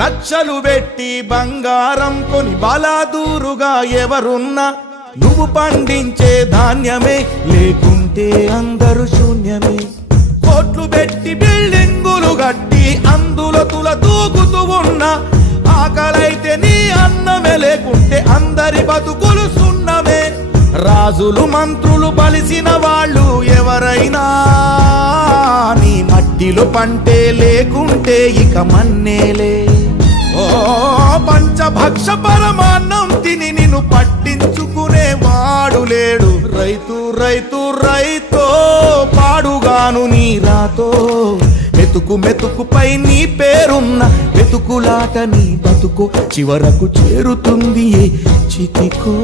లక్షలు పెట్టి బంగారం కొని బలాదూరుగా ఎవరున్నా నువ్వు పండించే ధాన్యమే, లేకుంటే అందరూ శూన్యమే. కోట్లు పెట్టి బిల్డింగులు కట్టి అందులో తుల తూగుతూ ఉన్నా ఆకలైతే నీ అన్నమే, లేకుంటే అందరి బతుకులు సున్నమే. రాజులు మంత్రులు బలిసిన వాళ్ళు ఎవరైనా నీ మట్టిలో పంటే, లేకుంటే ఇక మన్నేలే. ఓ పంచభక్ష పరమాన్నం తిని నిన్ను పట్టించుకునే వాడు లేడు. రైతు రైతు రైతో పాడుగాను నీ రాతో, మెతుకు మెతుకుపై నీ పేరున్న మెతుకులాట నీ బతుకు చివరకు చేరుతుంది చితికో.